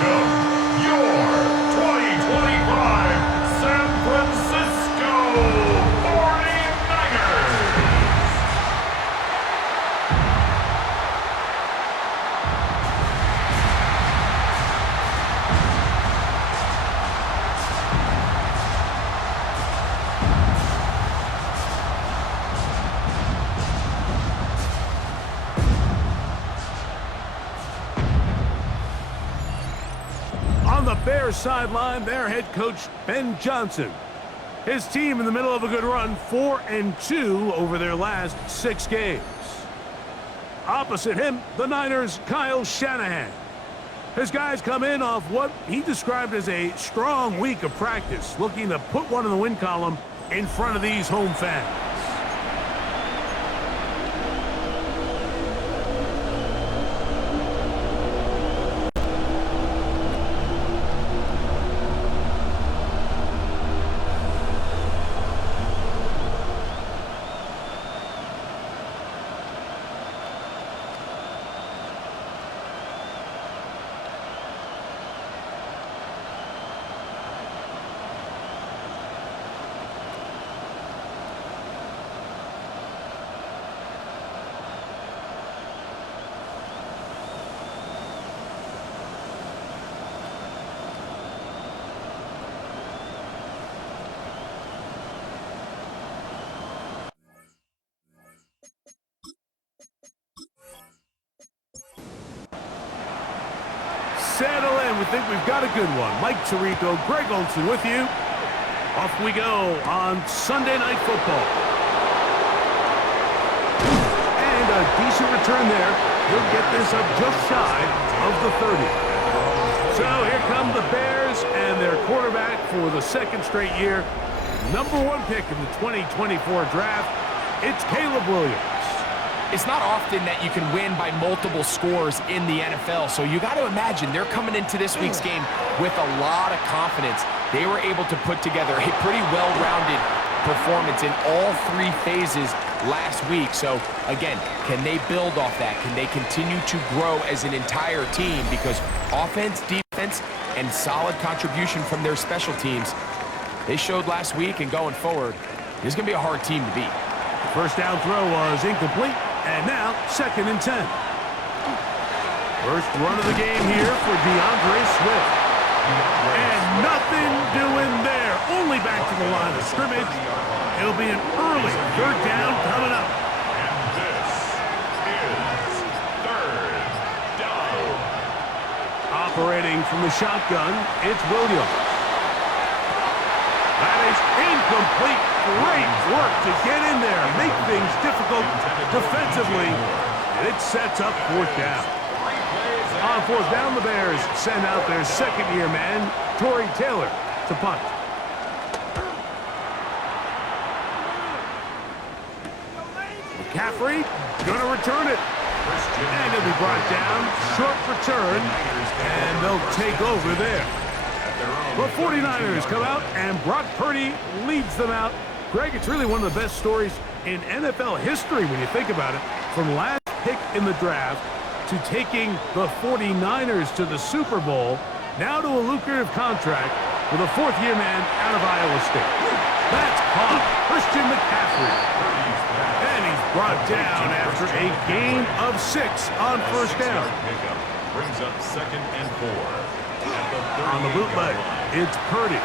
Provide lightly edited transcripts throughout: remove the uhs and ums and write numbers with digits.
welcome your 2025 San Francisco 49ers. On the Bears sideline, their head coach, Ben Johnson. His team in the middle of a good run, 4-2 over their last 6 games. Opposite him, the Niners' Kyle Shanahan. His guys come in off what he described as a strong week of practice, looking to put one in the win column in front of these home fans. Settle in. We think we've got a good one. Mike Tirico, Greg Olsen with you. Off we go on Sunday Night Football. And a decent return there. He'll get this up just shy of the 30. So here come the Bears and their quarterback for the second straight year. #1 pick in the 2024 draft. It's Caleb Williams. It's not often that you can win by multiple scores in the NFL, so you got to imagine they're coming into this week's game with a lot of confidence. They were able to put together a pretty well-rounded performance in all 3 phases last week. So, again, can they build off that? Can they continue to grow as an entire team? Because offense, defense, and solid contribution from their special teams, they showed last week, and going forward, this is going to be a hard team to beat. First down throw was incomplete. And now, 2nd and 10. First run of the game here for DeAndre Swift. And nothing doing there. Only back to the line of scrimmage. It'll be an early 3rd down coming up. And this is 3rd down. Operating from the shotgun, it's Williams. That is incomplete. Great work to get in there, make things difficult defensively, and it sets up 4th down. On 4th down, the Bears send out their second-year man, Torrey Taylor, to punt. McCaffrey gonna return it. And it'll be brought down, short return, and they'll take over there. The 49ers come out, and Brock Purdy leads them out. Greg, it's really one of the best stories in NFL history when you think about it. From last pick in the draft to taking the 49ers to the Super Bowl, now to a lucrative contract with a 4th-year man out of Iowa State. That's caught Christian McCaffrey. And he's brought down after a gain of 6 on 1st down. Brings up 2nd and 4. On the bootleg, it's Purdy.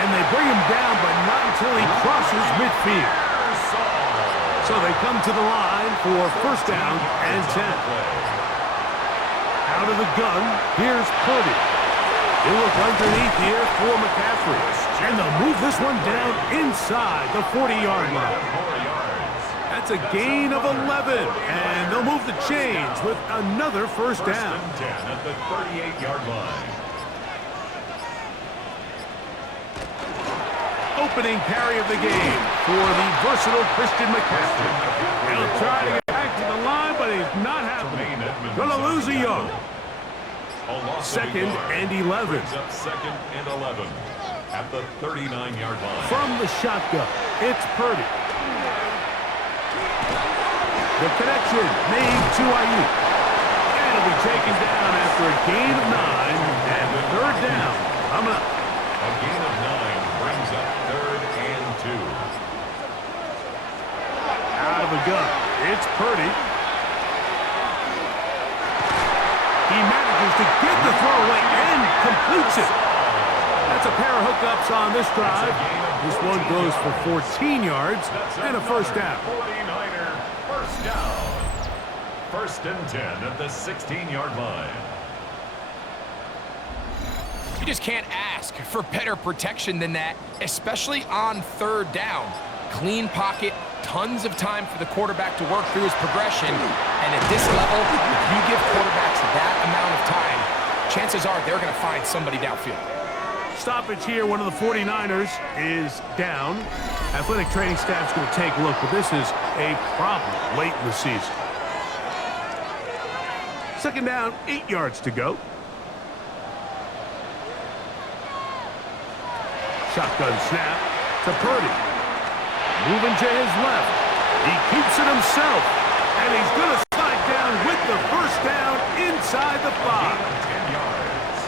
And they bring him down, but not until he crosses midfield. So they come to the line for 1st down and 10. Out of the gun, here's Purdy. They look underneath here for McCaffrey. And they'll move this one down inside the 40-yard line. That's a gain of 11. And they'll move the chains with another 1st down. 1st and 10 at the 38-yard line. Opening carry of the game for the versatile Christian McCaffrey. He'll try to get back to the line, but he's not happening. Gonna lose a yard. 2nd and 11. Brings up 2nd and 11 at the 39-yard line. From the shotgun, it's Purdy. The connection made to Ayuk. And it'll be taken down after after a gain of 9 and third down. Coming up. A gain of 9 brings up 3rd and 2. Out of the gun. It's Purdy. He manages to get the throwaway and completes it. That's a pair of hookups on this drive. This one goes for 14 yards and a first down. 49er first down. 1st and 10 at the 16-yard line. You just can't ask for better protection than that, especially on 3rd down. Clean pocket, tons of time for the quarterback to work through his progression. And at this level, if you give quarterbacks that amount of time, chances are they're going to find somebody downfield. Stoppage here. One of the 49ers is down. Athletic training staff's going to take a look, but this is a problem late in the season. 2nd down, 8 yards to go. Shotgun snap to Purdy. Moving to his left. He keeps it himself. And he's going to slide down with the first down inside the 5. 10 yards.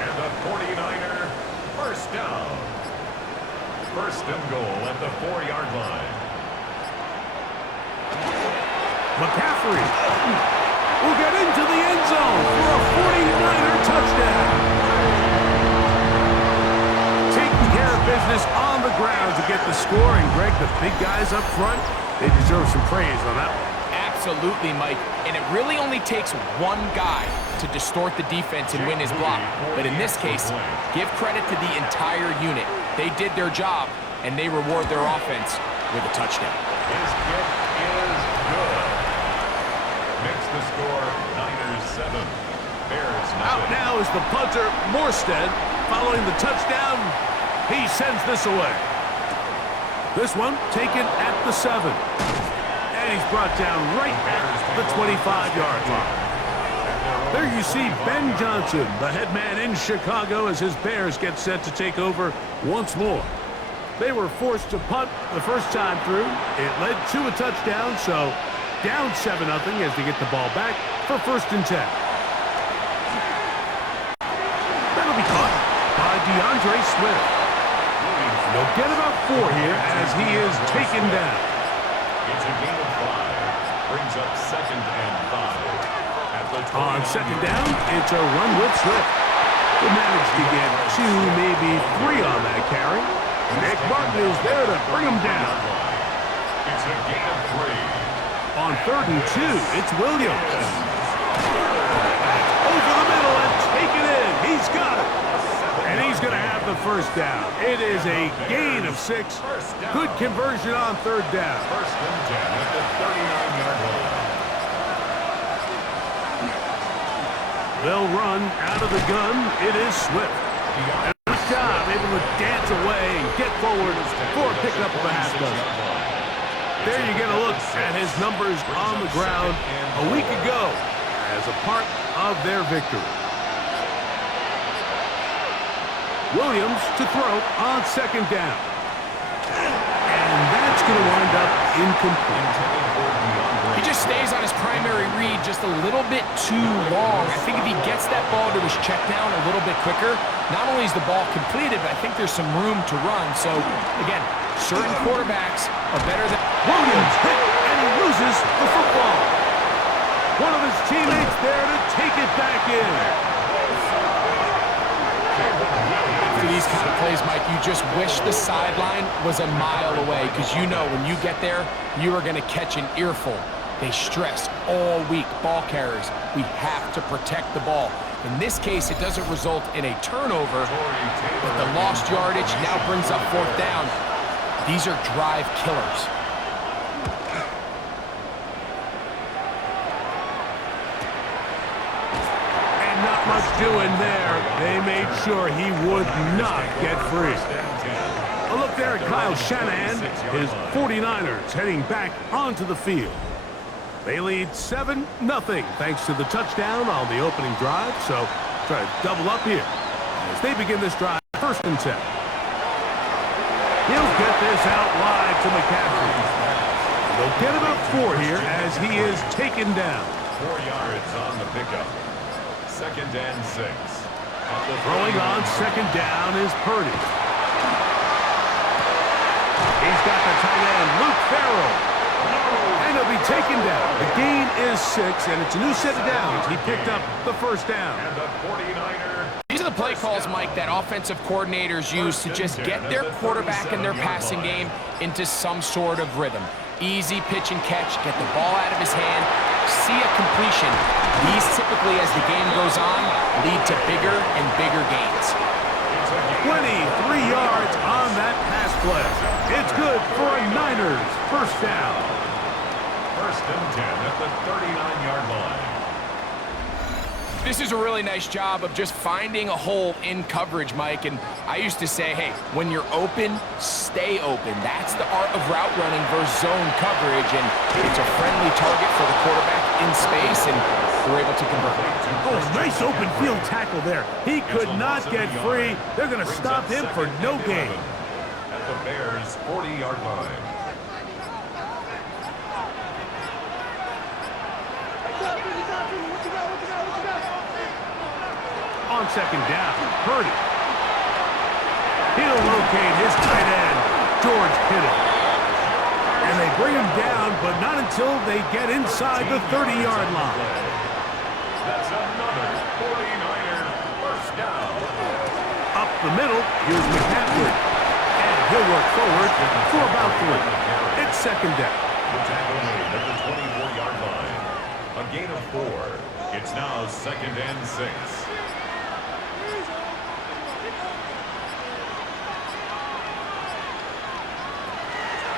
And the 49er first down. 1st and goal at the 4-yard line. McCaffrey will get into the end zone for a 49er touchdown. Taking care of business on the ground to get the score. And Greg, the big guys up front, they deserve some praise on that one. Absolutely, Mike. And it really only takes one guy to distort the defense and win his block. But in this case, give credit to the entire unit. They did their job, and they reward their offense with a touchdown. His kick is good. Makes the score Niners 7, Bears 9. Out now is the punter, Morstead. Following the touchdown, he sends this away. This one taken at the 7. And he's brought down right at the 25-yard line. There you see Ben Johnson, the head man in Chicago, as his Bears get set to take over once more. They were forced to punt the first time through. It led to a touchdown, so down 7-0 as they get the ball back for 1st and 10. That'll be caught by DeAndre Swift. They'll get about 4 here as he is taken down. It's a gain of 5. Brings up 2nd and 5. On 2nd down, it's a run with Swift. They managed to get 2, maybe 3 on that carry. Nick Martin is there to bring him down. It's a gain of 3. On 3rd and 2, it's Williams. Over the middle and take it in. He's got it. And he's going to have the first down. It is a gain of 6. Good conversion on 3rd down. 1st and 10 at the 39-yard line. They'll run out of the gun. It is Swift. And good job, able to dance away and get forward for a pickup of a half dozen. There you get a look at his numbers on the ground a week ago as a part of their victory. Williams to throw on 2nd down. And that's going to wind up incomplete. He just stays on his primary read just a little bit too long. I think if he gets that ball to his check down a little bit quicker, not only is the ball completed, but I think there's some room to run. So, again, certain quarterbacks are better than... Williams hit and he loses the football. One of his teammates there to take it back in. After these kind of plays, Mike, you just wish the sideline was a mile away because you know when you get there, you are going to catch an earful. They stress all week, ball carriers. We have to protect the ball. In this case, it doesn't result in a turnover, but the lost yardage now brings up 4th down. These are drive killers. And not much doing there. They made sure he would not get free. A look there at Kyle Shanahan. His 49ers heading back onto the field. They lead 7-0 thanks to the touchdown on the opening drive. So try to double up here as they begin this drive. 1st and 10. He'll get this out wide to McCaffrey. They'll get about 4 here as he is taken down. 4 yards on the pickup. second and 6. Throwing on second down is Purdy. He's got the tight end, Luke Farrell. And he'll be taken down. The gain is 6, and it's a new set of downs. He picked up the first down. And the 49er. These are the play calls, Mike, that offensive coordinators use to just get their quarterback and their passing game into some sort of rhythm. Easy pitch and catch, get the ball out of his hand, see a completion. These typically, as the game goes on, lead to bigger and bigger gains. 23 yards on that pass play. It's good for a Niners first down. First and 10 at the 39-yard line. This is a really nice job of just finding a hole in coverage, Mike. And I used to say, hey, when you're open, stay open. That's the art of route running versus zone coverage. And it's a friendly target for the quarterback in space, and they're able to convert. Oh, nice open field tackle there. He could not get free. They're going to stop him for no gain. At the Bears' 40-yard line. On second down, Purdy. He'll locate his tight end, George Kittle. And they bring him down, but not until they get inside the 30-yard line. That's another 49er first down. Up the middle, here's McCaffrey. And he'll work forward for about 3. It's second down. The tackle made at the 24-yard line. A gain of 4. It's now second and 6.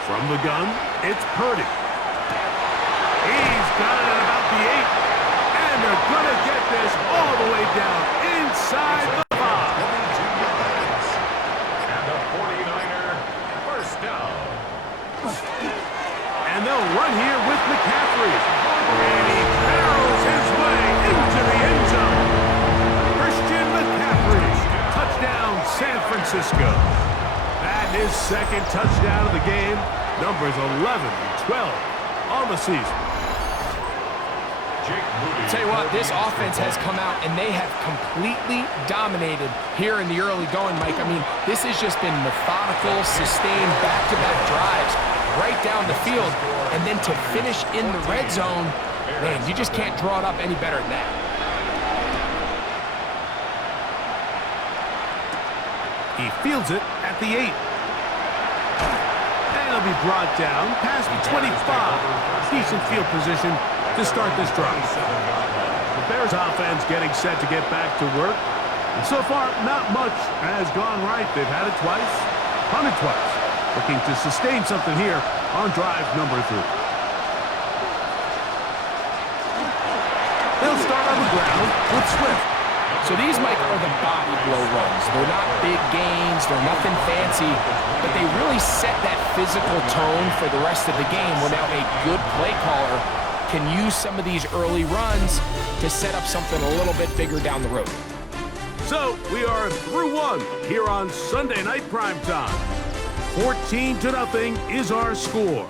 From the gun, it's Purdy. He's got it at about the 8. And they're going to get this all the way down inside the 5. 22 yards. And a 49er first down. And they'll run here with McCaffrey. And he barrels his way into the end zone. Christian McCaffrey. Touchdown, San Francisco. That is second touchdown of the game. Numbers 11 and 12 on the season. Tell you what, this offense has come out and they have completely dominated here in the early going, Mike. I mean, this has just been methodical, sustained back-to-back drives right down the field. And then to finish in the red zone, man, you just can't draw it up any better than that. He fields it at the 8. And he'll be brought down past the 25. Decent field position to start this drive. The Bears offense getting set to get back to work. And so far, not much has gone right. They've had it twice, punted twice. Looking to sustain something here on drive number 3. They'll start on the ground with Swift. So these, Mike, are the body blow runs. They're not big gains, they're nothing fancy, but they really set that physical tone for the rest of the game where now a good play caller can use some of these early runs to set up something a little bit bigger down the road. So we are through 1 here on Sunday Night Primetime. 14-0 is our score.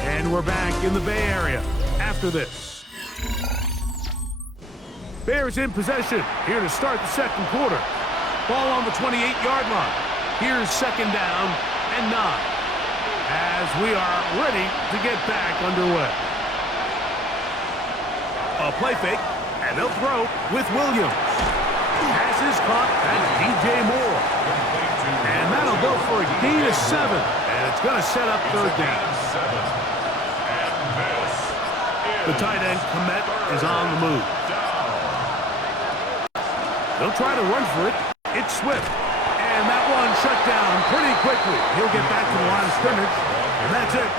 And we're back in the Bay Area after this. Bears in possession here to start the second quarter. Ball on the 28-yard line. Here's second down and 9 as we are ready to get back underway. A play fake, and they'll throw with Williams. Pass is caught. That's DJ Moore. And that'll go for a gain of 7. And it's going to set up third down. The tight end, Komet, is on the move. They'll try to run for it. It's Swift. And that one shut down pretty quickly. He'll get back to the line of scrimmage. And that's it.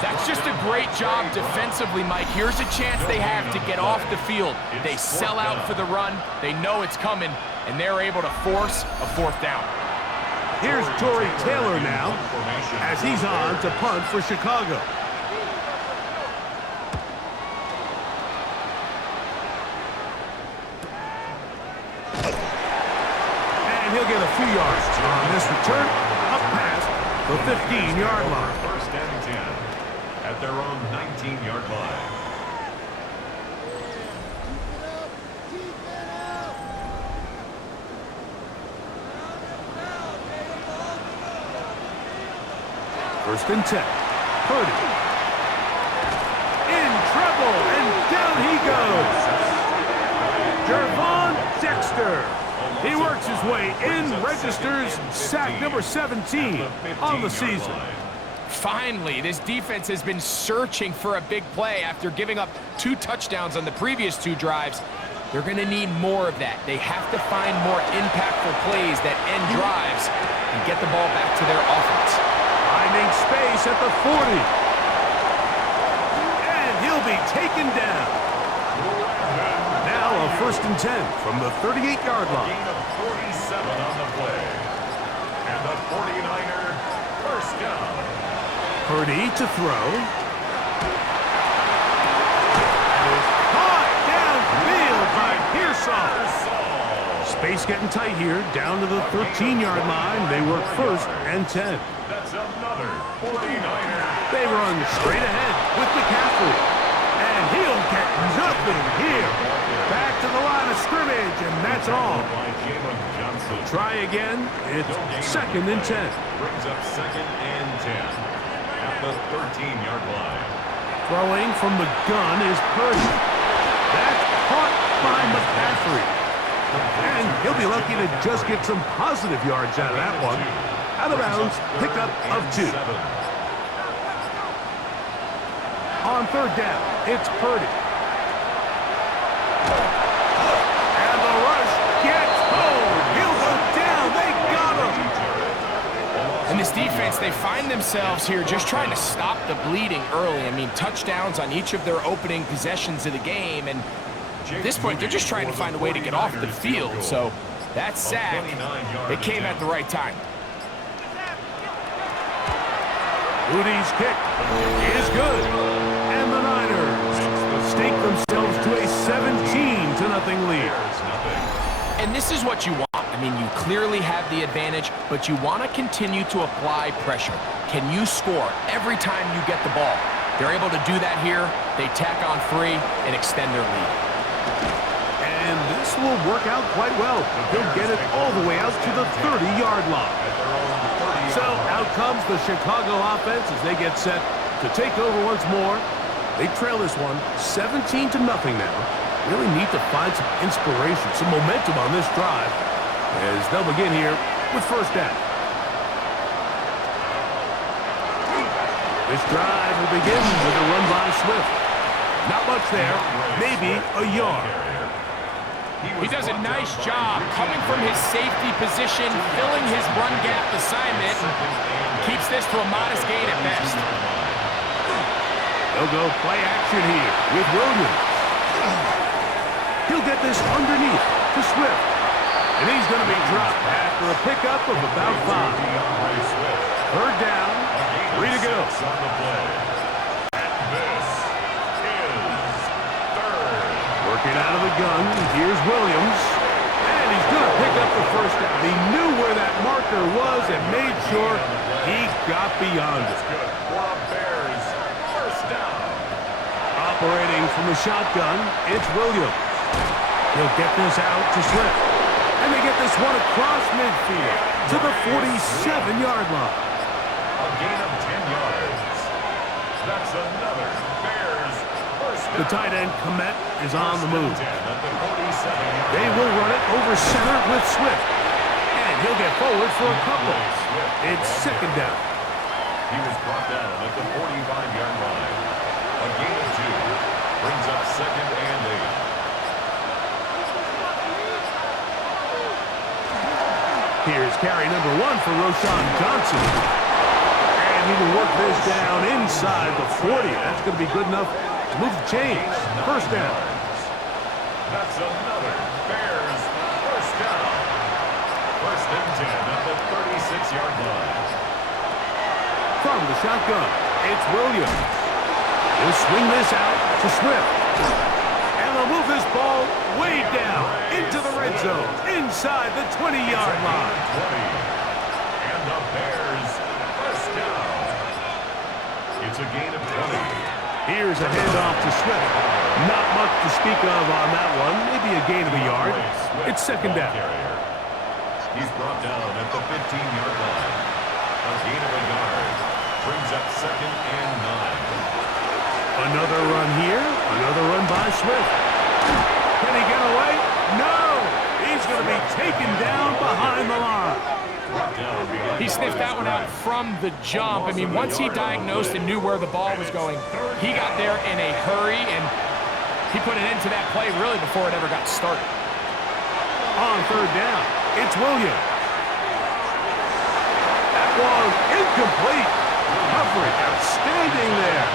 That's just a great job defensively, Mike. Here's a chance they have to get off the field. They sell out for the run. They know it's coming, and they're able to force a fourth down. Here's Tory Taylor now as he's on to punt for Chicago. And he'll get a few yards on this return up past the 15-yard line. First and 10 at their own 19-yard line. First and 10. Purdy. In trouble, and down he goes. Jervon Dexter. He works his way in, registers sack number 17 on the season. Finally, this defense has been searching for a big play after giving up 2 touchdowns on the previous 2 drives. They're going to need more of that. They have to find more impactful plays that end drives and get the ball back to their offense. Finding space at the 40. And he'll be taken down. Now a first and 10 from the 38-yard line. Gain of 47 on the play. And the 49er first down. Purdy to throw. Caught downfield by Pearsall. Space getting tight here, down to the 13-yard line. They work first and 10. That's another 49er. They run straight ahead with McCaffrey. And he'll get nothing here. Back to the line of scrimmage, and that's all. Try again. It's second and 10. Brings up second and 10 at the 13-yard line. Throwing from the gun is Purdy. That's caught by McCaffrey. And he'll be lucky to just get some positive yards out of that one. Out of bounds, pickup of 2. On third down, it's Purdy. And the rush gets home. He'll go down. They got him. And this defense, they find themselves here just trying to stop the bleeding early. I mean, touchdowns on each of their opening possessions of the game. And at this point, they're just trying to find a way to get off the field. So that sack, it came at the right time. Moody's kick is good. And the Niners stake themselves to a 17-0 lead. And this is what you want. I mean, you clearly have the advantage, but you want to continue to apply pressure. Can you score every time you get the ball? They're able to do that here. They tack on 3 and extend their lead. And this will work out quite well. They'll get it all the way out to the 30-yard line. So out comes the Chicago offense as they get set to take over once more. They trail this one 17-0 now. Really need to find some inspiration, some momentum on this drive as they'll begin here with first down. This drive will begin with a run by Swift. Not much there, maybe a yard. He does a nice job coming from his safety position, filling his run gap assignment. Keeps this to a modest gain at best. They'll go play action here with Williams. He'll get this underneath to Swift. And he's going to be dropped after a pickup of about 5. Third down, 3 to go. Working out of the gun, here's Williams. And he's going to pick up the first down. He knew where that marker was and made sure he got beyond it. Operating from the shotgun, it's Williams. He'll get this out to Swift. And they get this one across midfield to the 47-yard line. A gain of 10 yards. That's another Bears first down. The tight end, Komet, is on the move. They They will run it over center with Swift. And he'll get forward for a couple. It's second down. He was brought down at the 45-yard line. A gain of 2 brings up second and 8. Here's carry number 1 for Roschon Johnson. And he will work this down inside the 40. That's going to be good enough to move the chains. First down. That's another Bears first down. First and 10 at the 36-yard line. From the shotgun, it's Williams. He'll swing this out to Swift. And they'll move this ball way down into the red zone, inside the 20-yard line. And the Bears first down. It's a gain of 20. Here's a handoff to Swift. Not much to speak of on that one. Maybe a gain of a yard. It's second down. He's brought down at the 15-yard line. A gain of a yard. Brings up 2nd and 9. Another run here. Another run by Smith. Can he get away? No! He's going to be taken down behind the line. He sniffed that one out from the jump. I mean, once he diagnosed and knew where the ball was going, he got there in a hurry, and he put an end to that play really before it ever got started. On 3rd down, it's Williams. That was incomplete. Coverage outstanding there.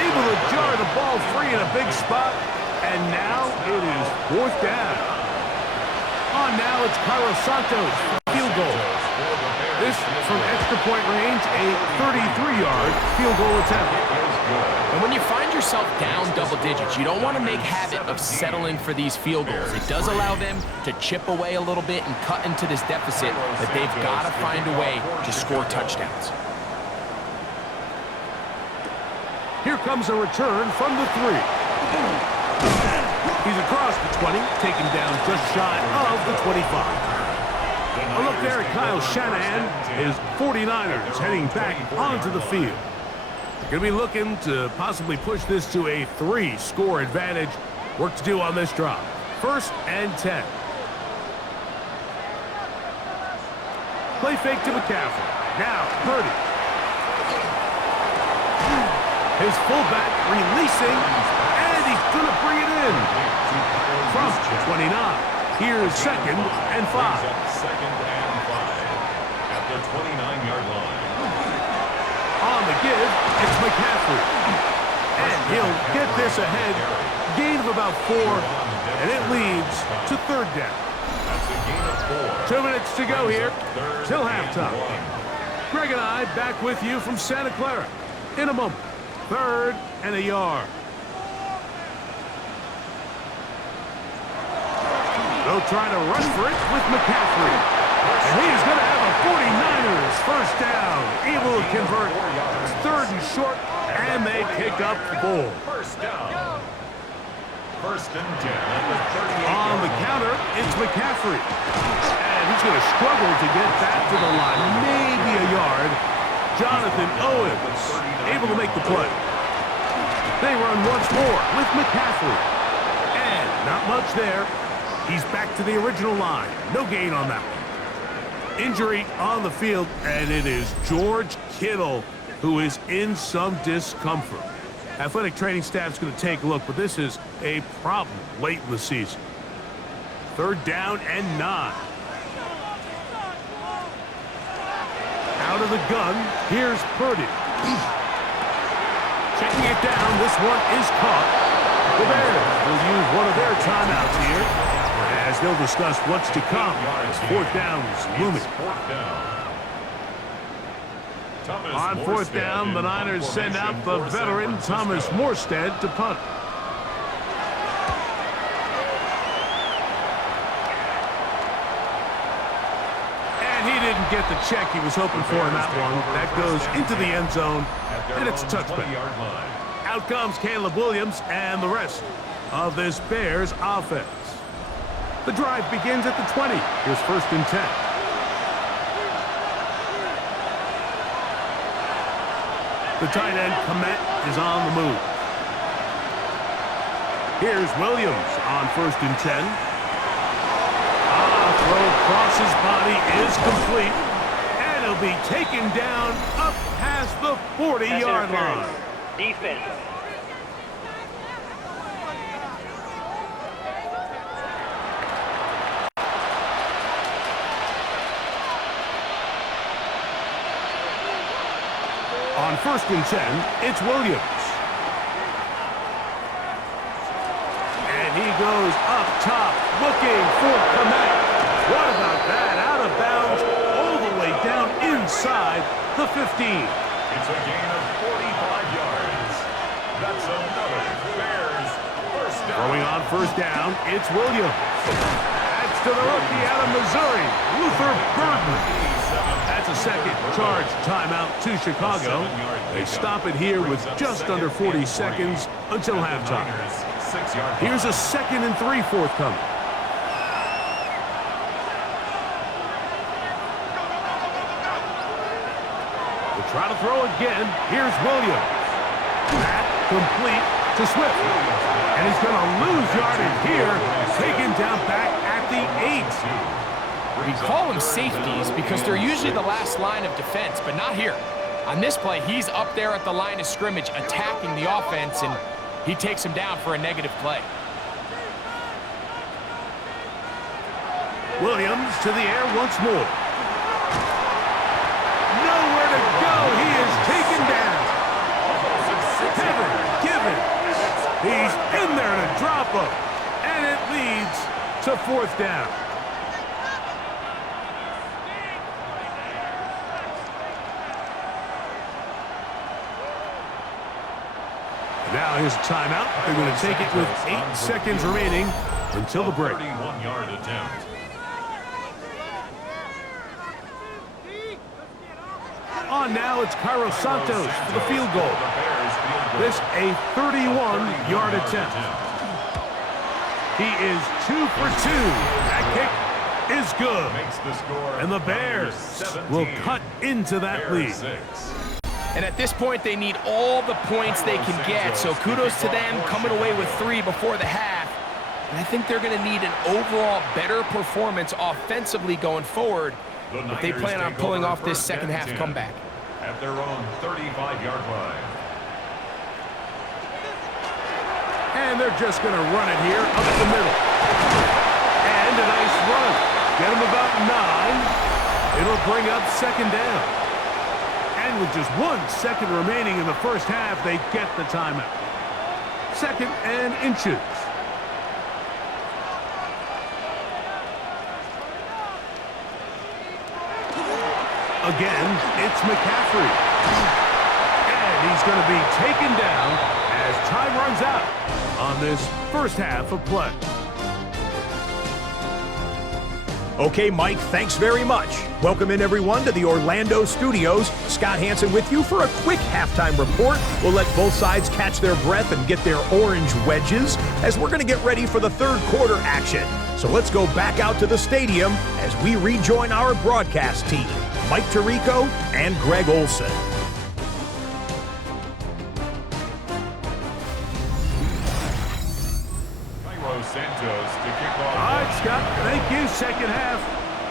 Able to jar the ball free in a big spot, and now it is 4th down. On now, it's Carlos Santos, field goal. This from extra point range, a 33-yard field goal attempt. And when you find yourself down double digits, you don't want to make habit of settling for these field goals. It does allow them to chip away a little bit and cut into this deficit, but they've got to find a way to score touchdowns. Here comes a return from the 3. He's across the 20, taken down just shy of the 25. A look there at Kyle Shanahan, his 49ers heading back onto the field. They're going to be looking to possibly push this to a 3-score advantage. Work to do on this drive. 1st and 10. Play fake to McCaffrey. Now, Purdy. His fullback releasing, and he's going to bring it in. From 29. Here's 2nd and 5. 2nd and 5 at the 29-yard line. On the give, it's McCaffrey. And he'll get this ahead. Gain of about 4, and it leads to 3rd down. That's a gain of 4. 2 minutes to go here till halftime. Greg and I back with you from Santa Clara in a moment. 3rd and a yard. They'll try to rush for it with McCaffrey. And he's going to have a 49ers first down. Able to convert. It's 3rd and short, and they pick up 4. First down. 1st and 10 at the 38. On the counter, it's McCaffrey. And he's going to struggle to get back to the line. Maybe a yard. Jonathan Owens able to make the play. They run once more with McCaffrey. And not much there. He's back to the original line. No gain on that one. Injury on the field, and it is George Kittle who is in some discomfort. Athletic training staff's going to take a look, but this is a problem late in the season. 3rd down and 9. Out of the gun, here's Purdy. Checking it down, this one is caught. The Bears will use one of their timeouts here as they'll discuss what's to come as 4th down is looming. On 4th down, the Niners send out the veteran Thomas Morstead to punt. And he didn't get the check he was hoping for in that one. That goes into the end zone, and it's a touchback. Out comes Caleb Williams and the rest of this Bears offense. The drive begins at the 20. Here's 1st and 10. The tight end, Komet, is on the move. Here's Williams on 1st and 10. Throw across his body is complete. And he'll be taken down up past the 40-yard line. Defense. On 1st and 10, it's Williams. And he goes up top, looking for Komet. What about that? Out of bounds, all the way down inside the 15. It's a gain of 45 yards. That's another Bears first down. Throwing on 1st down, it's Williams. That's to the rookie out of Missouri, Luther Burden. That's a second charge timeout to Chicago. They stop it here with just under 40 seconds until halftime. Here's a 2nd and 3 forthcoming. The try to throw again. Here's Williams. That complete to Swift. And he's going to lose yardage here, taken down back at the 8. We call them safeties because they're usually the last line of defense, but not here. On this play, he's up there at the line of scrimmage attacking the offense, and he takes him down for a negative play. Williams to the air once more. Nowhere to go. He is taken down. Heaven given. He's in there to drop him. And it leads to 4th down. Now here's a timeout. They're going to take it with 8 seconds remaining until the break. 31-yard attempt. On now, it's Cairo Santos for the field goal. This a 31-yard attempt. He is 2 for 2. That kick is good. And the Bears will cut into that lead. And at this point, they need all the points they can get. So kudos to them coming away with 3 before the half. And I think they're going to need an overall better performance offensively going forward if they plan on pulling off this second half comeback. At their own 35-yard line. And they're just going to run it here up the middle. And a nice run. Get them about 9. It'll bring up 2nd down. And with just 1 second remaining in the first half, they get the timeout. 2nd and inches. Again, it's McCaffrey. And he's going to be taken down as time runs out on this first half of play. Okay, Mike, thanks very much. Welcome in, everyone, to the Orlando studios. Scott Hansen with you for a quick halftime report. We'll let both sides catch their breath and get their orange wedges as we're going to get ready for the third quarter action. So let's go back out to the stadium as we rejoin our broadcast team, Mike Tirico and Greg Olson. Santos to kick off. All right, Scott, thank you. Second half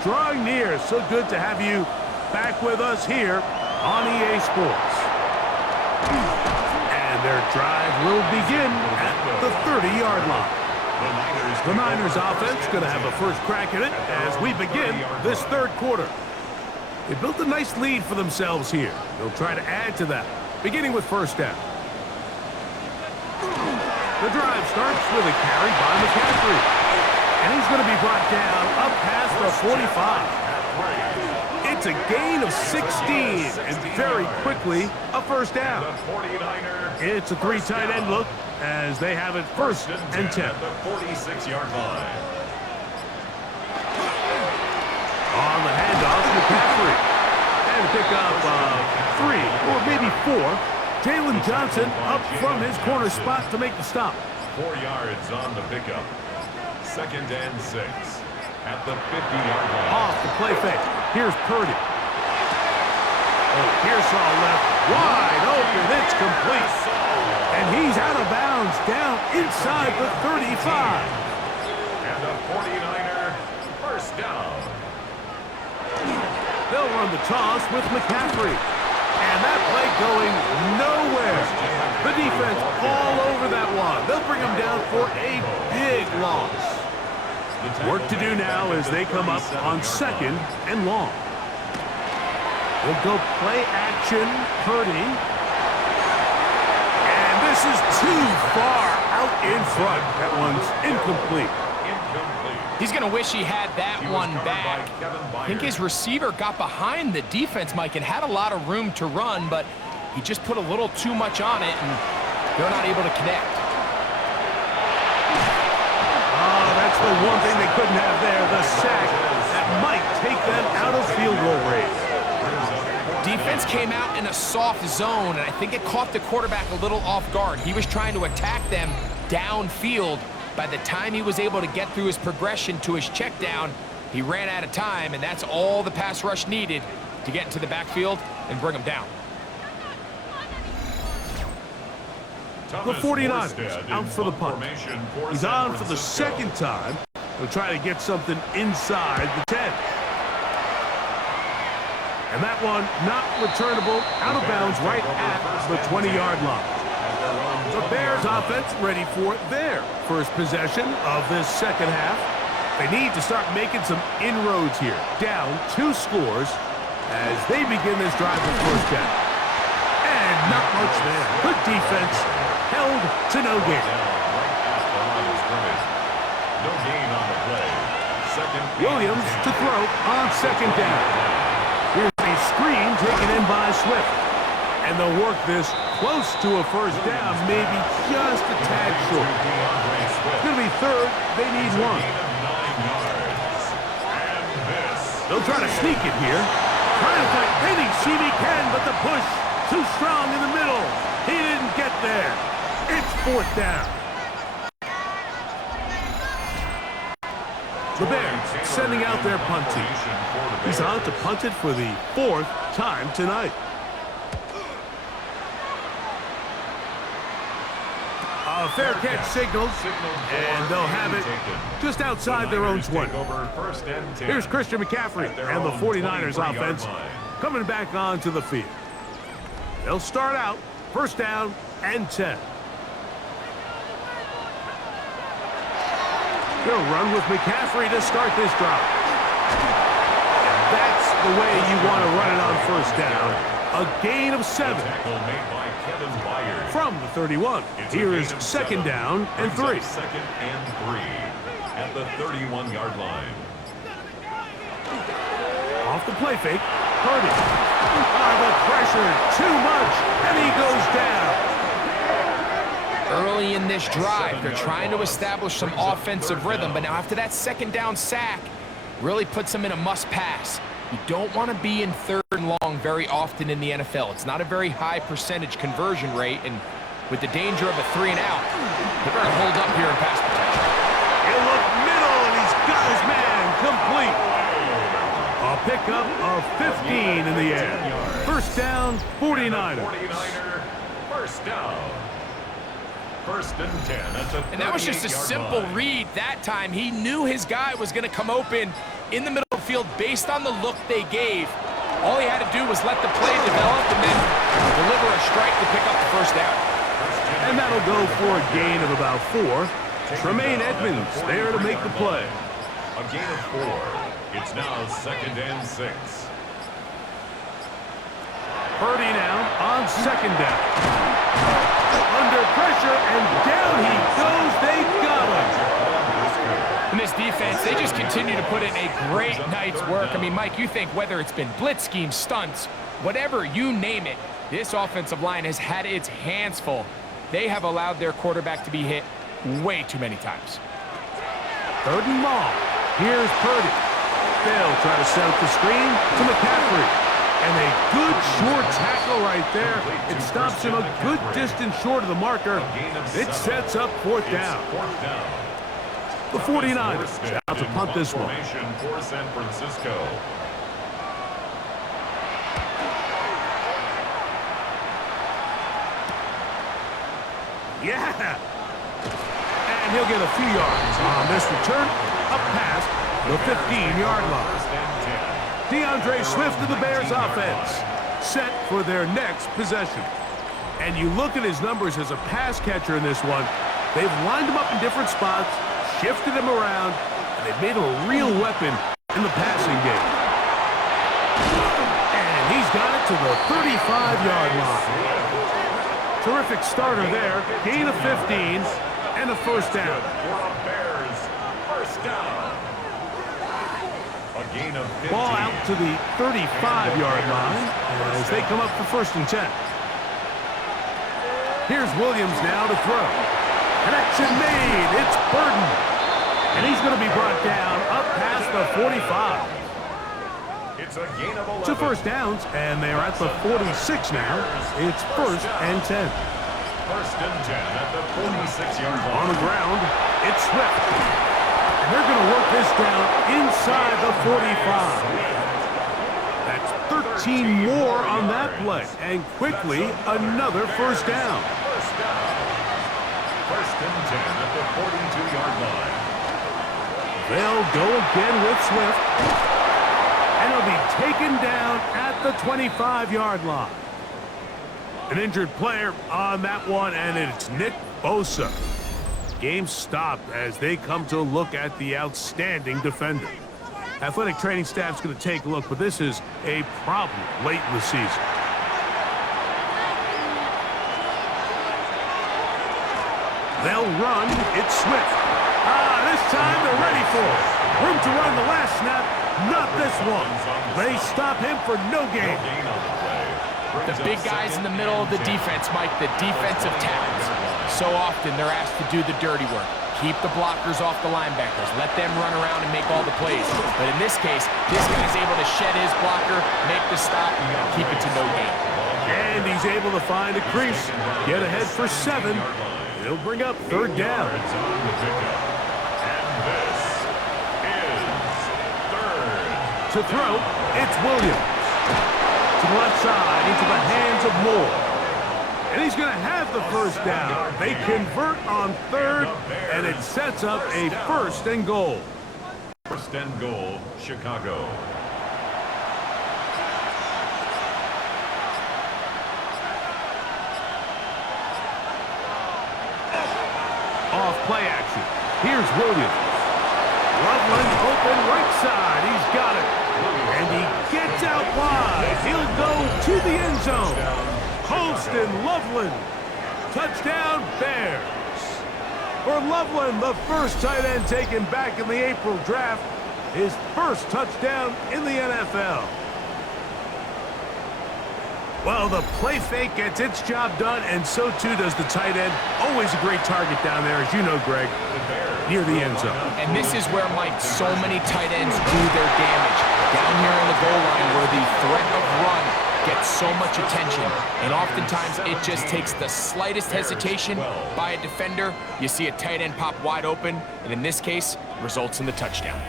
drawing near. So good to have you back with us here on EA Sports. And their drive will begin at the 30-yard line. The Niners offense going to have a first crack at it as we begin this third quarter. They built a nice lead for themselves here. They'll try to add to that, beginning with first down. The drive starts with a carry by McCaffrey. And he's going to be brought down up past the 45. It's a gain of 16, and very quickly a first down. It's a 3 tight end look as they have it 1st and 10. At the 46-yard line. On the handoff, McCaffrey. And pick up 3 or maybe 4. Jalen Johnson up from his corner spot to make the stop. 4 yards on the pickup. 2nd and 6. At the 50-yard line. Off the play fake. Here's Purdy. Oh, Pearsall left wide open. It's complete. And he's out of bounds down inside the 35. And the 49er first down. They'll run the toss with McCaffrey. And that play going nowhere. The defense all over that one. They'll bring him down for a big loss. Work to do now as they come up on 2nd and long. They'll go play action, Purdy. And this is too far out in front. That one's incomplete. He's going to wish he had that one back. I think his receiver got behind the defense, Mike, and had a lot of room to run, but he just put a little too much on it, and they're not able to connect. Oh, that's the one thing they couldn't have there, the sack that might take them out of field goal range. Defense came out in a soft zone, and I think it caught the quarterback a little off guard. He was trying to attack them downfield. By the time he was able to get through his progression to his check down, he ran out of time, and that's all the pass rush needed to get into the backfield and bring him down. The 49ers out for the punt. He's on for the second time. He'll try to get something inside the 10. And that one not returnable, out of bounds right at the 20-yard line. The Bears offense ready for their first possession of this second half. They need to start making some inroads here. Down 2 scores as they begin this drive with first down. And not much there. Good defense. Held to no gain. No gain on the play. Williams to throw on second down. Here's a screen taken in by Swift. And they'll work this close to a first down, maybe just a tad short. It's going to be third. They need 1. They'll try to sneak it here. Trying to find any seam he can, but the push too strong in the middle. He didn't get there. It's fourth down. The Bears sending out their punt team. He's on to punt it for the 4th time tonight. A fair catch signals, and they'll have it just outside their own 20. Here's Christian McCaffrey and the 49ers offense coming back onto the field. They'll start out first down and 10. They'll run with McCaffrey to start this drive. And that's the way you want to run it on first down. A gain of 7. From the 31. Here is second down and 3. Second and 3 at the 31-yard line. Off the play fake. Purdy. The pressure too much, and he goes down. Early in this drive, they're trying to establish some offensive rhythm, but now after that second down sack, really puts them in a must-pass. You don't want to be in 3rd and long very often in the NFL. It's not a very high percentage conversion rate, and with the danger of a 3 and out, they're going to hold up here in pass protection. He'll look middle, and he's got his man complete. A pickup of 15 in the air. First down, 49ers. First down. First and 10. And that was just a simple read that time. He knew his guy was going to come open in the middle of the field based on the look they gave. All he had to do was let the play develop and then deliver a strike to pick up the first down. And that'll go for a gain of about 4. Tremaine Edmonds there to make the play. A gain of 4. It's now second and 6. Purdy now on second down. Under pressure, and down he goes. They got him. And this defense, they just continue to put in a great night's work. I mean, Mike, you think whether it's been blitz schemes, stunts, whatever, you name it, this offensive line has had its hands full. They have allowed their quarterback to be hit way too many times. 3rd and long. Here's Purdy. They'll try to set up the screen to McCaffrey. And a good short tackle right there. It stops him a good distance short of the marker. It sets up 4th down. The 49ers out to punt this one. For San Francisco. Yeah. And he'll get a few yards on this return up past the 15-yard line. DeAndre Swift of the Bears offense set for their next possession. And you look at his numbers as a pass catcher in this one. They've lined him up in different spots, shifted him around, and they've made him a real weapon in the passing game. And he's got it to the 35-yard line. Terrific starter there. Gain of 15 and a first down. Bears, first down. A gain of 15. Ball out to the 35-yard line as they come up for first and 10. Here's Williams now to throw. Connection made. It's Burton. And he's going to be brought down up past the 45. It's a gain of 11. 2 first downs, and they're at the 46 now. It's first and 10. First and 10 at the 46-yard line. On the ground, it's Swift. And they're going to work this down inside the 45. That's 13 more on that play. And quickly, another first down. First and 10 at the 42-yard line. They'll go again with Swift. And he'll be taken down at the 25-yard line. An injured player on that one, and it's Nick Bosa. Game stopped as they come to look at the outstanding defender. Athletic training staff's going to take a look, but this is a problem late in the season. They'll run. It's Swift. This time they're ready for it. Room to run the last snap. Not this one. They stop him for no gain. The big guys in the middle of the defense, Mike, the defensive tackles. So often they're asked to do the dirty work. Keep the blockers off the linebackers. Let them run around and make all the plays. But in this case, this guy's able to shed his blocker, make the stop, and keep it to no gain. And he's able to find a crease. Get ahead for 7. He'll bring up third down. And this is third. To throw, it's Williams. To the left side, into the hands of Moore. And he's going to have the first down. They convert on third, and it sets up a first and goal. First and goal, Chicago. Off play action. Here's Williams. Loveland open right side. He's got it. And he gets out wide. He'll go to the end zone. Holston Loveland. Touchdown Bears. For Loveland, the first tight end taken back in the April draft. His first touchdown in the NFL. Well, the play fake gets its job done, and so too does the tight end. Always a great target down there, as you know, Greg, near the end zone. And this is where, Mike, so many tight ends do their damage. Down here on the goal line where the threat of run gets so much attention. And oftentimes it just takes the slightest hesitation by a defender. You see a tight end pop wide open, and in this case, results in the touchdown.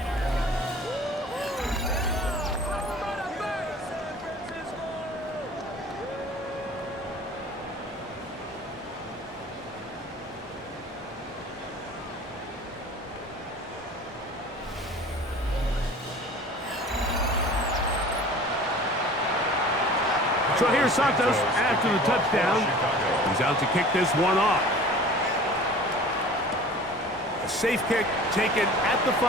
So here's Santos after the touchdown. He's out to kick this one off. A safe kick taken at the 5.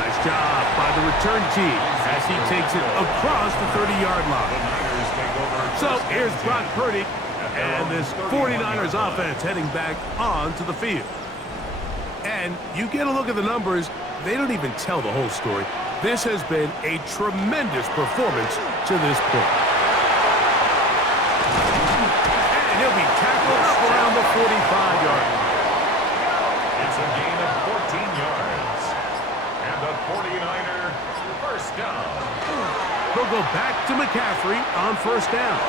Nice job by the return team as he takes it across the 30-yard line. So here's Brock Purdy and this 49ers offense heading back onto the field. And you get a look at the numbers, they don't even tell the whole story. This has been a tremendous performance to this point. And he'll be tackled around the 45-yard line. It's a gain of 14 yards. And the 49er first down. They'll go back to McCaffrey on first down.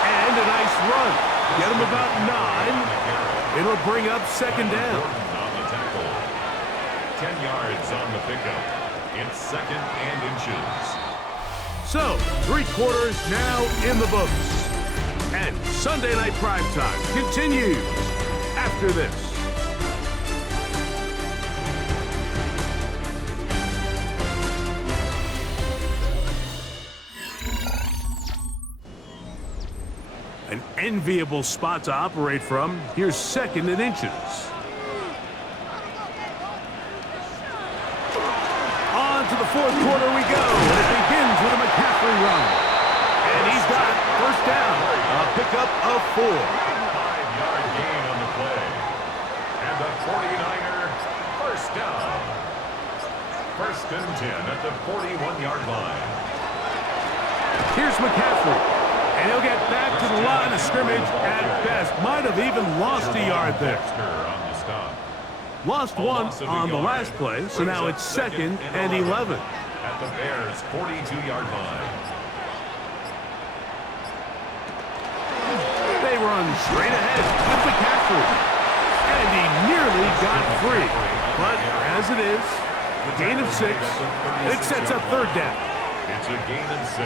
And a nice run. Get him about 9. It'll bring up second down. 10 yards on the pickup. It's second and inches. So, 3 quarters now in the books. And Sunday Night Primetime continues after this. An enviable spot to operate from. Here's second and inches. To the fourth quarter we go, and it begins with a McCaffrey run. And he's got first down, a pickup of 4. 5-yard gain on the play. And the 49er first down. First and 10 at the 41-yard line. Here's McCaffrey, and he'll get back to the line of scrimmage at best. Might have even lost a yard there. On the stop. Lost one on the last play, so now it's second and 11. At the Bears' 42-yard line. They run straight ahead with McCaffrey. And he nearly got free. But as it is, a gain of 6, it sets up third down. It's a gain of 6.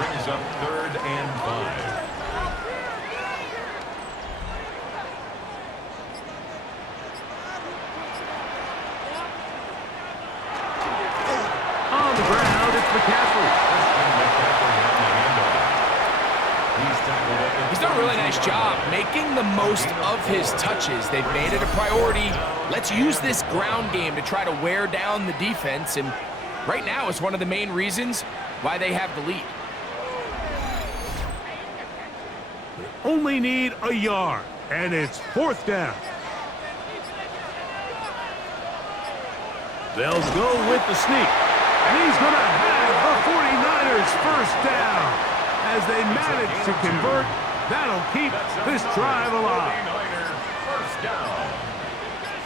Brings up third and 5. making the most of his touches. They've made it a priority. Let's use this ground game to try to wear down the defense, and right now it's one of the main reasons why they have the lead. Only need a yard, and it's 4th down. They'll go with the sneak, and he's going to have the 49ers first down. As they manage to convert, that'll keep this drive alive. 49er first down.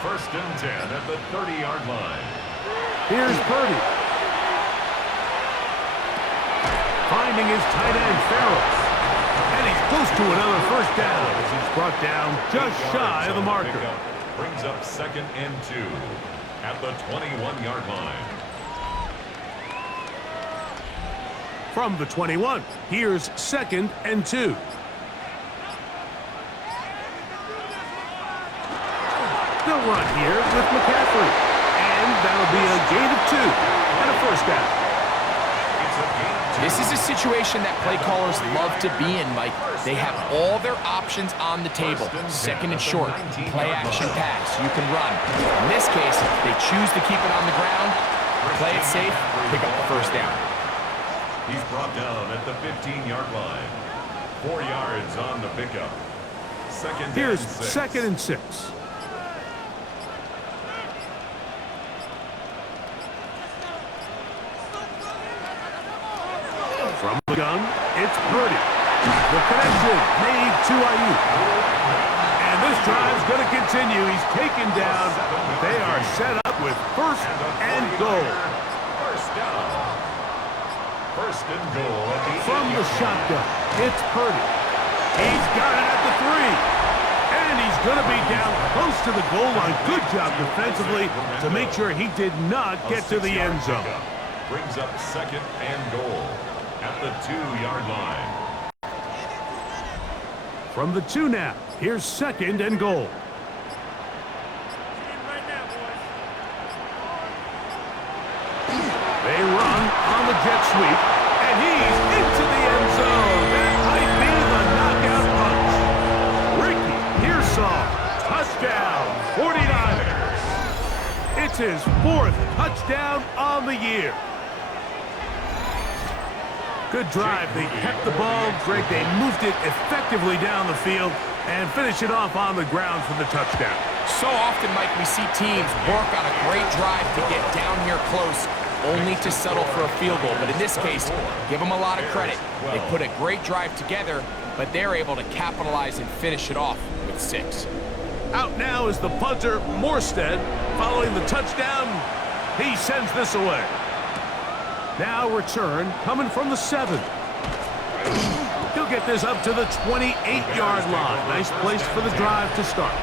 1st and 10 at the 30-yard line. Here's Purdy. Finding his tight end, Farrell. And he's close to another first down as he's brought down just shy of the marker. Brings up 2nd and 2 at the 21-yard line. From the 21, here's 2nd and 2. They'll run here with McCaffrey. And that'll be a gain of 2 and a first down. This is a situation that play callers love to be in, Mike. They have all their options on the table. 2nd and short, play action pass, you can run. In this case, they choose to keep it on the ground, play it safe, pick up the first down. He's brought down at the 15-yard line. 4 yards on the pickup. Here's Second and 6. 2nd and 6. From the gun, it's Purdy. The connection made to Ayuk. And this drive's going to continue. He's taken down. They are set up with 1st and goal. First down. 1st and goal at the From the shotgun, it's Purdy. He's got it at the 3. And he's going to be down close to the goal line. Good job defensively to make sure he did not get to the end zone. Brings up 2nd and goal at the 2-yard line. From the 2 now, here's 2nd and goal. They run on the jet sweep, and he's into the end zone. That might be the knockout punch. Ricky Pearsall, touchdown, 49ers. It's his 4th touchdown on the year. Good drive. They kept the ball. Greg, they moved it effectively down the field and finish it off on the ground for the touchdown. So often, Mike, we see teams work on a great drive to get down here close, only to settle for a field goal. But in this case, give them a lot of credit. They put a great drive together, but they're able to capitalize and finish it off with 6. Out now is the punter, Morstead. Following the touchdown, he sends this away. Now return coming from the 7. He'll get this up to the 28-yard line. Nice place for the drive to start.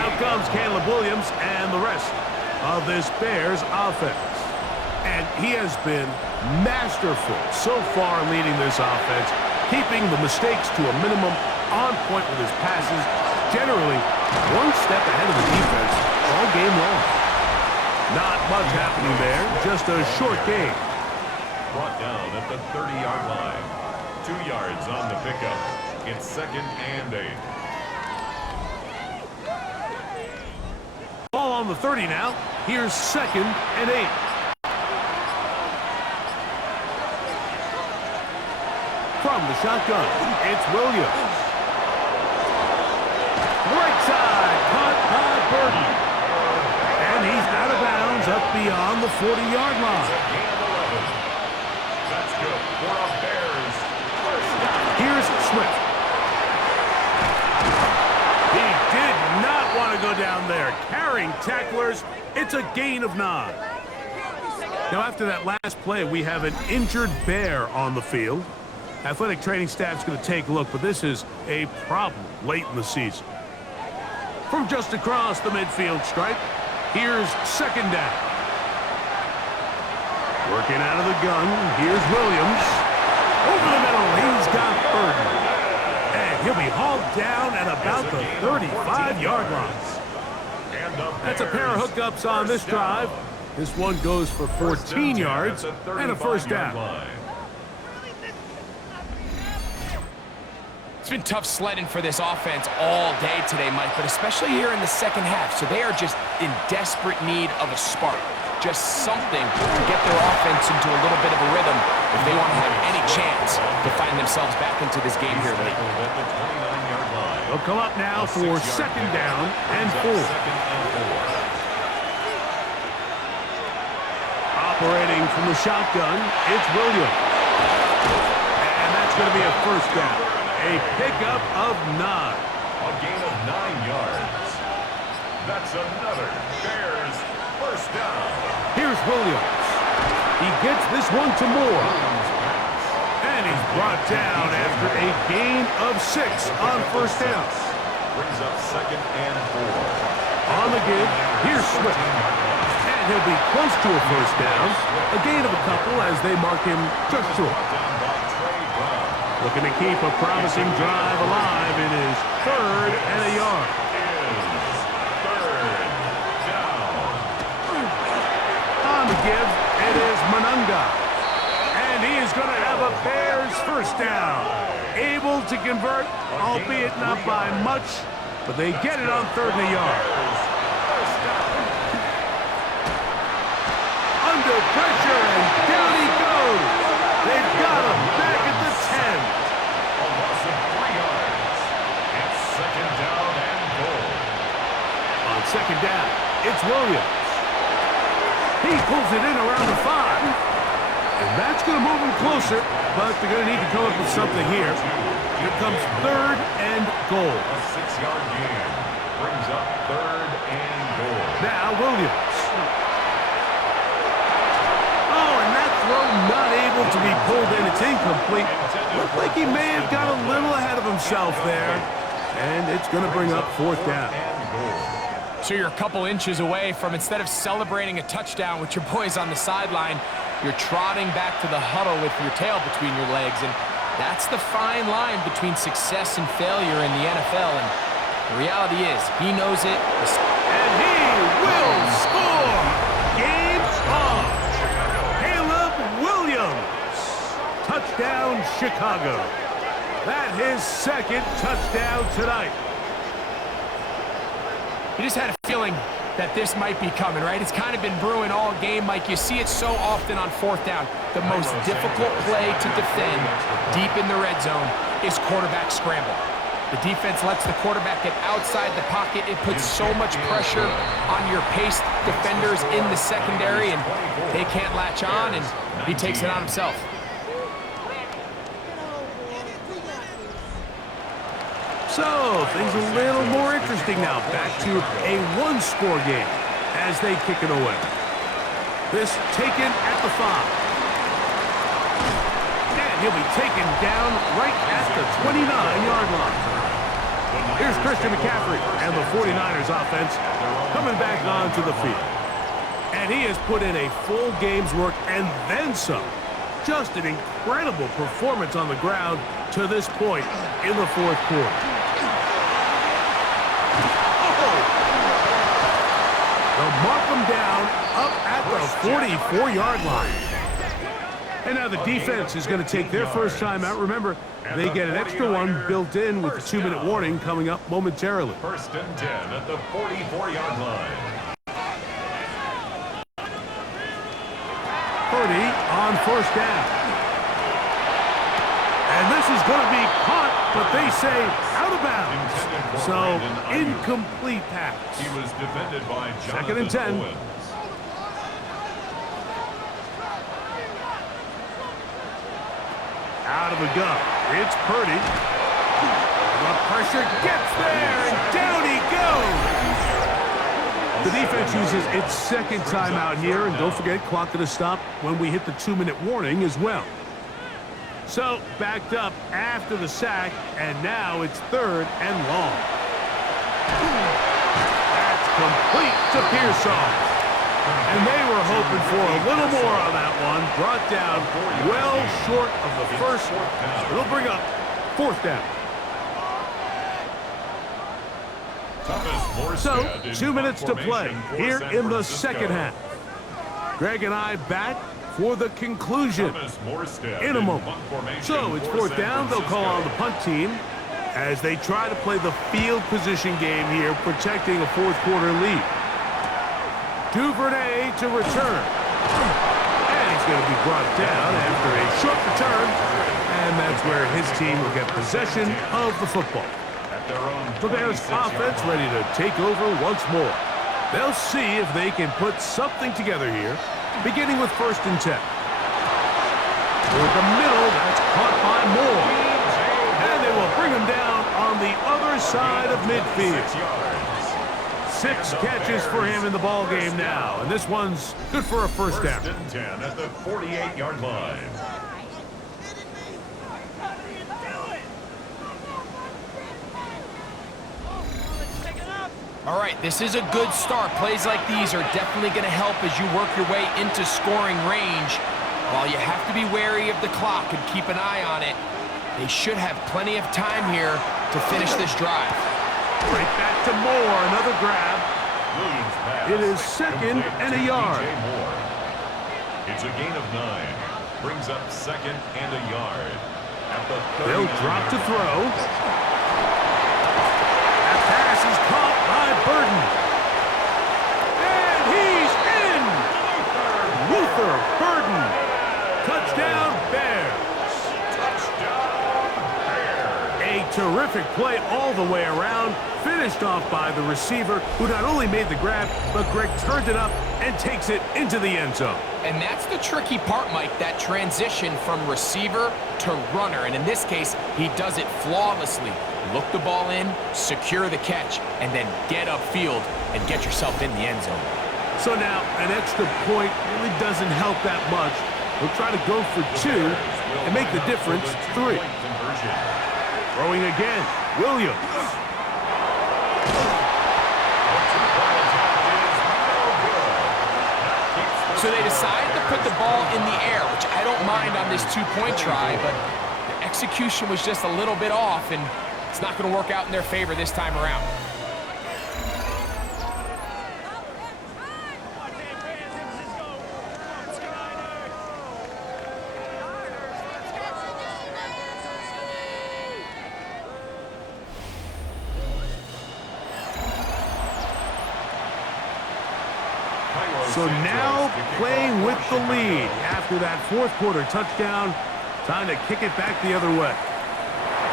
Out comes Caleb Williams and the rest of this Bears offense. And he has been masterful so far leading this offense, keeping the mistakes to a minimum, on point with his passes, generally one step ahead of the defense all game long. Not much happening there, just a short game. Brought down at the 30-yard line. 2 yards on the pickup. It's 2nd and 8. Ball on the 30 now. Here's 2nd and 8. From the shotgun, it's Williams. Right side, caught by Burton. And he's out of bounds up beyond the 40-yard line. That's good for a Bears first down. Here's Swift. He did not want to go down there. Carrying tacklers, it's a gain of 9. Now, after that last play, we have an injured Bear on the field. Athletic training staff's going to take a look, but this is a problem late in the season. From just across the midfield stripe, here's 2nd down. Working out of the gun, here's Williams. Over the middle, he's got Burton. And he'll be hauled down at about the 35-yard line. That's a pair of hookups on this drive. This one goes for 14 yards and a first down. It's been tough sledding for this offense all day today, Mike, but especially here in the second half. So they are just in desperate need of a spark, just something to get their offense into a little bit of a rhythm if they want to have any chance to find themselves back into this game here late. They'll come up now for second down and 4. Operating from the shotgun, it's Williams. And that's going to be a first down. A pickup of 9. A gain of 9 yards. That's another Bears first down. Here's Williams. He gets this one to Moore. And he's brought down after a gain of 6 on first down. Brings up second and 4. On the give, here's Swift. And he'll be close to a first down. A gain of a couple as they mark him just short. Looking to keep a promising drive alive in his 3rd and a yard. On the give, it is Monunga. And he is going to have a Bears first down. Able to convert, albeit not by much, but they get it on 3rd and a yard. Under pressure, and down he goes. They've got him back at the 10. A loss of 3 yards. It's second down and goal. On second down, it's Williams. He pulls it in around the 5. And that's going to move him closer, but they're going to need to come up with something here. Here comes 3rd and goal. A 6-yard gain. Brings up 3rd and goal. Now Williams. Not able to be pulled in. It's incomplete. Looked like he may have got a little ahead of himself there. And it's going to bring up 4th down. So you're a couple inches away from, instead of celebrating a touchdown with your boys on the sideline, you're trotting back to the huddle with your tail between your legs. And that's the fine line between success and failure in the NFL. And the reality is, he knows it. And he will score! Game on! Williams. Touchdown, Chicago. That his 2nd touchdown tonight. You just had a feeling that this might be coming, right? It's kind of been brewing all game, Mike. You see it so often on 4th down. The most difficult play to defend deep in the red zone is quarterback scramble. The defense lets the quarterback get outside the pocket. It puts so much pressure on your paced defenders in the secondary, and they can't latch on, and he takes it on himself. So, things a little more interesting now. Back to a 1-score game as they kick it away. This taken at the 5. And he'll be taken down right at the 29-yard line. Here's Christian McCaffrey and the 49ers offense coming back onto the field. And he has put in a full game's work and then some. Just an incredible performance on the ground to this point in the 4th quarter. Oh! They'll mark him down up at the 44-yard line. And now the defense is going to take their first time out. Remember, they get an extra one built in with the 2-minute warning coming up momentarily. 1st and 10 at the 44-yard line. Purdy on 1st down. And this is going to be caught, but they say out of bounds. So, incomplete pass. He was defended by Jonathan 2nd and 10. Owens. Out of the gun, it's Purdy. The pressure gets there, and down he goes. The defense uses its 2nd timeout here, and don't forget, clock going to stop when we hit the 2-minute warning as well. So, backed up after the sack, and now it's 3rd and long. That's complete to Pearsall. And they were hoping for a little more on that one. Brought down well short of the first. It'll bring up 4th down. So, 2 minutes to play here in the second half. Greg and I back for the conclusion in a moment. So, it's 4th down. They'll call on the punt team. as they try to play the field position game here, protecting a fourth-quarter lead. Duvernay to return. And he's going to be brought down after a short return. And that's where his team will get possession of the football. The Bears offense ready to take over once more. They'll see if they can put something together here, beginning with 1st and 10. Toward the middle, that's caught by Moore. And they will bring him down on the other side of midfield. 6 catches for him in the ball game now, and this one's good for a first down. 1st and 10 at the 48-yard line. All right, this is a good start. Plays like these are definitely going to help as you work your way into scoring range. While you have to be wary of the clock and keep an eye on it, they should have plenty of time here to finish this drive. Right back to Moore, another grab. It is 2nd and a yard. It's a gain of 9. Brings up 2nd and a yard. At the they'll drop to throw. That pass is caught by Burden. And he's in! Luther Burden. Touchdown, Bears. A terrific play all the way around, finished off by the receiver, who not only made the grab, but Greg turned it up and takes it into the end zone. And that's the tricky part, Mike, that transition from receiver to runner. And in this case, he does it flawlessly. Look the ball in, secure the catch, and then get upfield and get yourself in the end zone. So now, an extra point really doesn't help that much. We'll try to go for 2 and make the difference 3. Throwing again, Williams. So they decided to put the ball in the air, which I don't mind on this 2-point try, but the execution was just a little bit off, and it's not going to work out in their favor this time around. So now playing with the lead after that fourth-quarter touchdown. Time to kick it back the other way.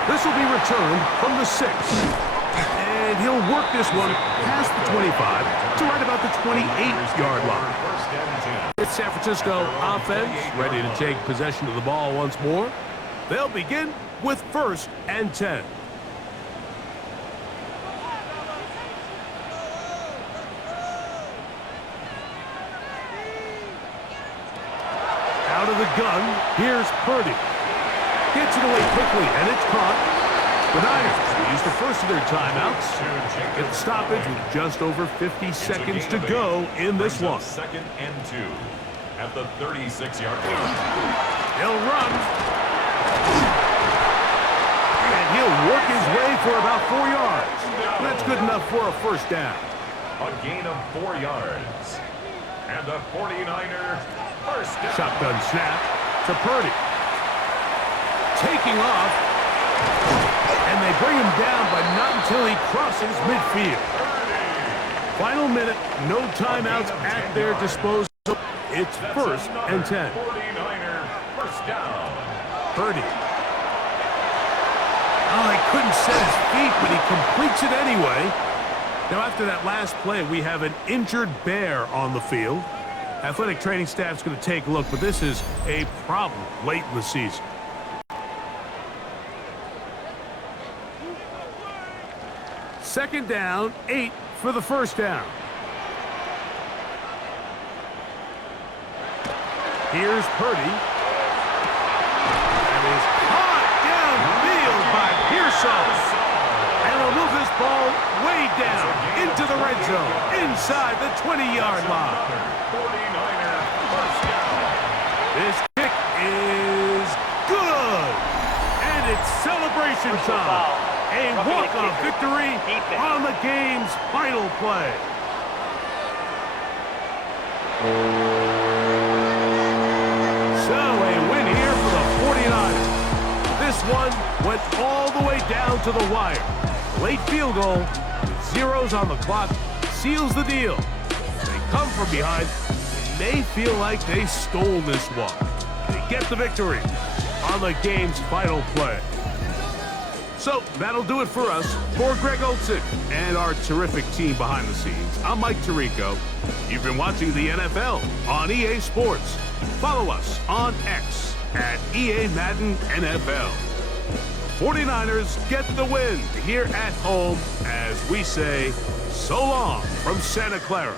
This will be returned from the 6. And he'll work this one past the 25 to right about the 28-yard line. It's San Francisco offense ready to take possession of the ball once more. They'll begin with 1st and 10. Out of the gun, here's Purdy. Gets it away quickly, and it's caught. The Niners use the first of their timeouts. Get the stoppage with just over 50 seconds to go in this one. 2nd and 2 at the 36-yard line. He'll run. And he'll work his way for about 4 yards. That's good enough for a first down. A gain of 4 yards. And the 49er first down. Shotgun snap to Purdy. Taking off. And they bring him down, but not until he crosses midfield. Final minute, no timeouts at their disposal. It's 1st and 10. 49er first down. Purdy. Oh, he couldn't set his feet, but he completes it anyway. Now, after that last play, we have an injured Bear on the field. Athletic training staff's going to take a look, but this is a problem late in the season. Second down, 8 for the first down. Here's Purdy. That is caught downfield by Pearson. And will move this ball way down into the red zone, inside the 20-yard line. 49er first down. This kick is good. And it's celebration time. A walk-off victory on the game's final play. So a win here for the 49ers. This one went all the way down to the wire. Late field goal, with zeros on the clock, seals the deal. They come from behind. They may feel like they stole this one. They get the victory on the game's final play. So that'll do it for us. For Greg Olson and our terrific team behind the scenes, I'm Mike Tirico. You've been watching the NFL on EA Sports. Follow us on X at EA Madden NFL. 49ers get the win here at home as we say so long from Santa Clara.